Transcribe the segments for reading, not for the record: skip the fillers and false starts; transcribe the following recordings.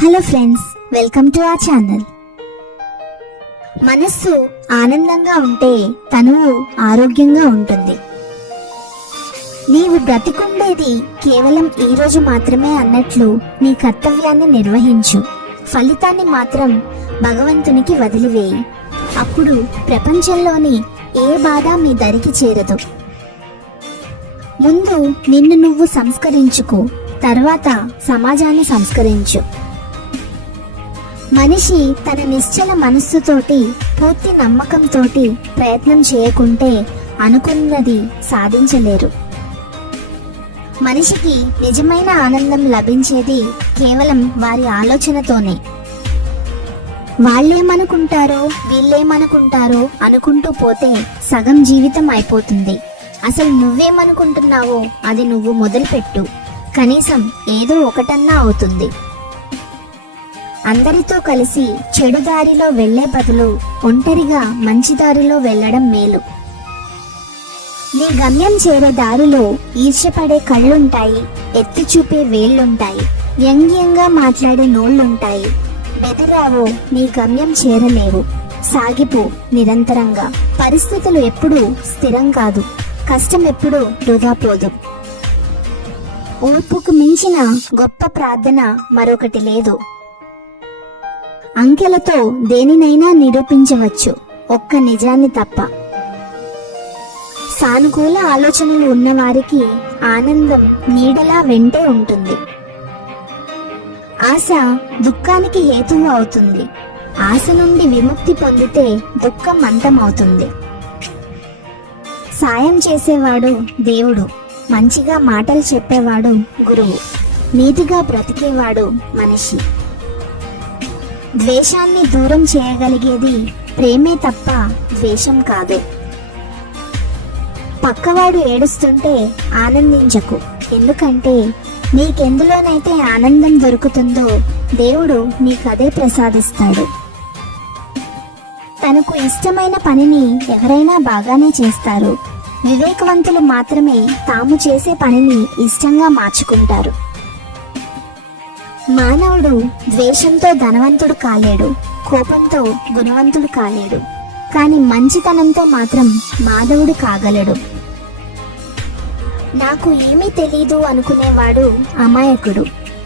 Hello friends, welcome to our channel. మనస్సు ఆనందంగా ఉంటే తనువు ఆరోగ్యంగా ఉంటుంది. నీవు బ్రతికుండేది కేవలం ఈ రోజు మాత్రమే అన్నట్లు నీ కర్తవ్యాన్ని నిర్వహించు. ఫలితాన్ని మాత్రం భగవంతునికి వదిలివేయి. అప్పుడు ప్రపంచంలోని ఏ బాధ మీ దరికి చేరదు. ముందు నిన్ను నువ్వు సంస్కరించుకో, తర్వాత సమాజాన్ని సంస్కరించు. మనిషి తన నిశ్చల మనస్సుతోటి, పూర్తి నమ్మకంతోటి ప్రయత్నం చేయకుంటే అనుకున్నది సాధించలేరు. మనిషికి నిజమైన ఆనందం లభించేది కేవలం వారి ఆలోచనతోనే. వాళ్ళేమనుకుంటారో వీళ్ళేమనుకుంటారో అనుకుంటూ పోతే సగం జీవితం అయిపోతుంది. అసలు నువ్వేమనుకుంటున్నావో అది నువ్వు మొదలుపెట్టు. కనీసం ఏదో ఒకటన్నా అవుతుంది. అందరితో కలిసి చెడు దారిలో వెళ్లే బదులు ఒంటరిగా మంచి దారిలో వెళ్లడం మేలు. నీ గమ్యం చేరే దారిలో ఈర్ష్యపడే కళ్ళుంటాయి, ఎత్తి చూపే వేళ్లుంటాయి, వ్యంగ్యంగా మాట్లాడే నోళ్లుంటాయి. బెదిరావో నీ గమ్యం చేరలేవు. సాగిపో నిరంతరంగా. పరిస్థితులు ఎప్పుడూ స్థిరం కాదు, కష్టం ఎప్పుడూ వృధా పోదు. ఓర్పుకు మించిన గొప్ప ప్రార్థన మరొకటి లేదు. అంకెలతో దేనినైనా నిరూపించవచ్చు, ఒక్క నిజాన్ని తప్ప. సానుకూల ఆలోచనలు ఉన్నవారికి ఆనందం నీడలా వెంటే ఉంటుంది. ఆశ దుఃఖానికి హేతువు అవుతుంది. ఆశ నుండి విముక్తి పొందితే దుఃఖం అంతమవుతుంది. సాయం చేసేవాడు దేవుడు, మంచిగా మాటలు చెప్పేవాడు గురువు, నీతిగా బ్రతికేవాడు మనిషి. ద్వేషాన్ని దూరం చేయగలిగేది ప్రేమే తప్ప ద్వేషం కాదు. పక్కవాడు ఏడుస్తుంటే ఆనందించకు, ఎందుకంటే నీకెందులోనైతే ఆనందం దొరుకుతుందో దేవుడు నీకదే ప్రసాదిస్తాడు. తనకు ఇష్టమైన పనిని ఎవరైనా బాగానే చేస్తారు. వివేకవంతులు మాత్రమే తాము చేసే పనిని ఇష్టంగా మార్చుకుంటారు. మానవుడు ద్వేషంతో ధనవంతుడు కాలేడు, కోపంతో గుణవంతుడు కాలేడు, కానీ మంచితనంతో మాత్రం మాధవుడు కాగలడు. నాకు ఏమీ తెలీదు అనుకునేవాడు అమాయకుడు,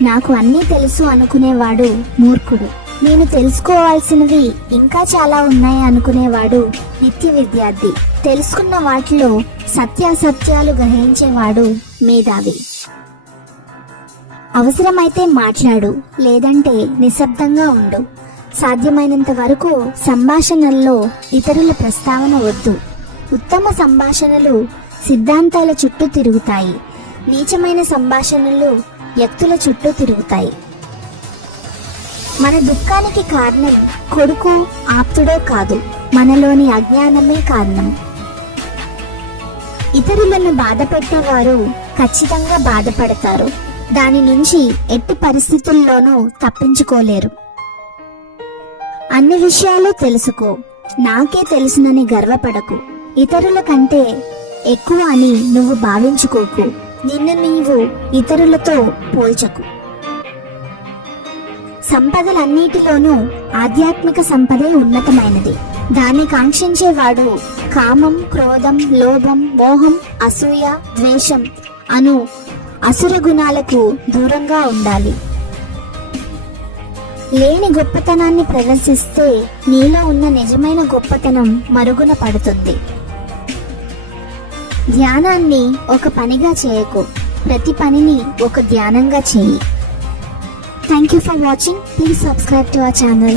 నాకు అన్నీ తెలుసు అనుకునేవాడు మూర్ఖుడు, నేను తెలుసుకోవాల్సినవి ఇంకా చాలా ఉన్నాయి అనుకునేవాడు నిత్య విద్యార్థి, తెలుసుకున్న వాటిలో సత్యాసత్యాలు గ్రహించేవాడు మేధావి. అవసరమైతే మాట్లాడు, లేదంటే నిశ్శబ్దంగా ఉండు. సాధ్యమైనంత వరకు సంభాషణల్లో ఇతరుల ప్రస్తావన వద్దు. ఉత్తమ సంభాషణలు సిద్ధాంతాల చుట్టూ తిరుగుతాయి, నీచమైన సంభాషణలు వ్యక్తుల చుట్టూ తిరుగుతాయి. మన దుఃఖానికి కారణం కొడుకు ఆప్తుడో కాదు, మనలోని అజ్ఞానమే కారణం. ఇతరులను బాధపెట్టేవారు ఖచ్చితంగా బాధపడతారు. దాని నుంచి ఎట్టి పరిస్థితుల్లోనూ తప్పించుకోలేరు. అన్ని విషయాలు తెలుసుకో, నాకే తెలుసునని గర్వపడకు. ఇతరుల కంటే ఎక్కువ అని నువ్వు భావించుకోకు. నిన్ను నీవు ఇతరులతో పోల్చకు. సంపదలన్నిటిలోనూ ఆధ్యాత్మిక సంపదే ఉన్నతమైనది. దాన్ని కాంక్షించేవాడు కామం, క్రోధం, లోభం, మోహం, అసూయ, ద్వేషం అను అసుర గుణాలకు దూరంగా ఉండాలి. లేని గొప్పతనాన్ని ప్రదర్శిస్తే నీలో ఉన్న నిజమైన గొప్పతనం మరుగున పడుతుంది. ధ్యానాన్ని ఒక పనిగా చేయకు, ప్రతి పనిని ఒక ధ్యానంగా చేయి. Thank you for watching. Please subscribe to our channel.